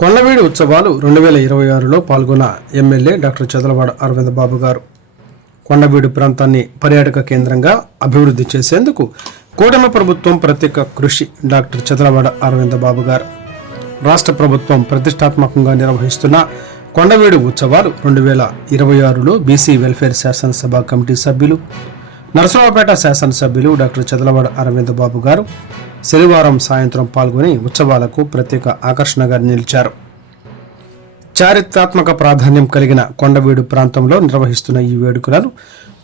కొండవీడు ఉత్సవాలు 2026లో పాల్గొన్న MLA doctor Chadalavada Arvind బాబు గారు కొండవీడు ప్రాంతాన్ని పర్యాటక కేంద్రంగా అభివృద్ధి చేసేందుకు కూటమి ప్రభుత్వం ప్రత్యేక కృషి. డాక్టర్ చదలవాడ అరవింద్ బాబు గారు రాష్ట్ర ప్రభుత్వం ప్రతిష్టాత్మకంగా నిర్వహిస్తున్న కొండవీడు ఉత్సవాలు 2026లో బీసీ వెల్ఫేర్ శాసనసభ కమిటీ సభ్యులు, నరసరావుపేట శాసనసభ్యులు డాక్టర్ చదలవాడ అరవింద్ బాబు గారు శనివారం సాయంత్రం పాల్గొని ఉత్సవాలకు ప్రత్యేక ఆకర్షణగా నిలిచారు. చారిత్రాత్మక ప్రాధాన్యం కలిగిన కొండవీడు ప్రాంతంలో నిర్వహిస్తున్న ఈ వేడుకలను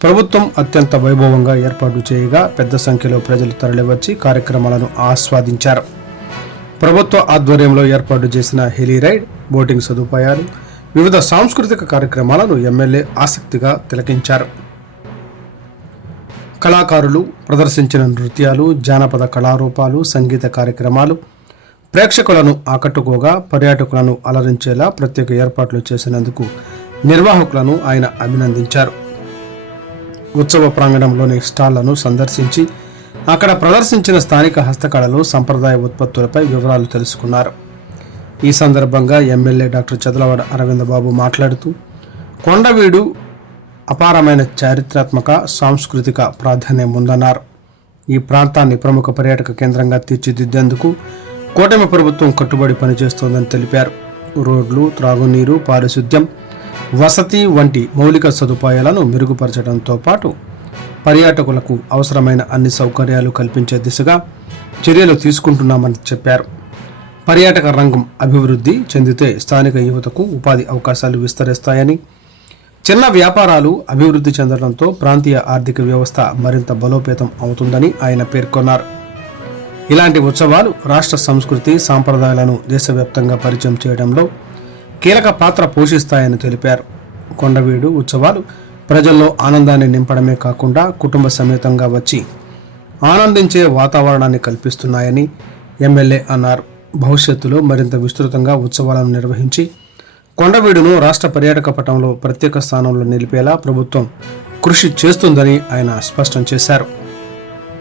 ప్రభుత్వం అత్యంత వైభవంగా ఏర్పాటు చేయగా పెద్ద సంఖ్యలో ప్రజలు తరలివచ్చి కార్యక్రమాలను ఆస్వాదించారు. ప్రభుత్వ ఆధ్వర్యంలో ఏర్పాటు చేసిన హెలీ రైడ్, బోటింగ్ సదుపాయాలు, వివిధ సాంస్కృతిక కార్యక్రమాలను ఎమ్మెల్యే ఆసక్తిగా తిలకించారు. కళాకారులు ప్రదర్శించిన నృత్యాలు, జానపద కళారూపాలు, సంగీత కార్యక్రమాలు ప్రేక్షకులను ఆకట్టుకోగా పర్యాటకులను అలరించేలా ప్రత్యేక ఏర్పాట్లు చేసినందుకు నిర్వాహకులను ఆయన అభినందించారు. ఉత్సవ ప్రాంగణంలోని స్టాళ్లను సందర్శించి అక్కడ ప్రదర్శించిన స్థానిక హస్తకళలు, సంప్రదాయ ఉత్పత్తులపై వివరాలు తెలుసుకున్నారు. ఈ సందర్భంగా ఎమ్మెల్యే డాక్టర్ చదలవాడ అరవింద్ బాబు మాట్లాడుతూ కొండవీడు అపారమైన చారిత్రాత్మక సాంస్కృతిక ప్రాధాన్యం ఉందన్నారు. ఈ ప్రాంతాన్ని ప్రముఖ పర్యాటక కేంద్రంగా తీర్చిదిద్దేందుకు కూటమి ప్రభుత్వం కట్టుబడి పనిచేస్తోందని తెలిపారు. రోడ్లు, త్రాగునీరు, పారిశుద్ధ్యం, వసతి వంటి మౌలిక సదుపాయాలను మెరుగుపరచడంతో పాటు పర్యాటకులకు అవసరమైన అన్ని సౌకర్యాలు కల్పించే దిశగా చర్యలు తీసుకుంటున్నామని చెప్పారు. పర్యాటక రంగం అభివృద్ధి చెందితే స్థానిక యువతకు ఉపాధి అవకాశాలు విస్తరిస్తాయని, చిన్న వ్యాపారాలు అభివృద్ధి చెందడంతో ప్రాంతీయ ఆర్థిక వ్యవస్థ మరింత బలోపేతం అవుతుందని ఆయన పేర్కొన్నారు. ఇలాంటి ఉత్సవాలు రాష్ట్ర సంస్కృతి, సాంప్రదాయాలను దేశవ్యాప్తంగా పరిచయం చేయడంలో కీలక పాత్ర పోషిస్తాయని తెలిపారు. కొండవీడు ఉత్సవాలు ప్రజల్లో ఆనందాన్ని నింపడమే కాకుండా కుటుంబ సమేతంగా వచ్చి ఆనందించే వాతావరణాన్ని కల్పిస్తున్నాయని ఎమ్మెల్యే అన్నారు. భవిష్యత్తులో మరింత విస్తృతంగా ఉత్సవాలను నిర్వహించి కొండవీడును రాష్ట్ర పర్యాటక పటంలో ప్రత్యేక స్థానంలో నిలిపేలా ప్రభుత్వం కృషి చేస్తుందని ఆయన స్పష్టం చేశారు.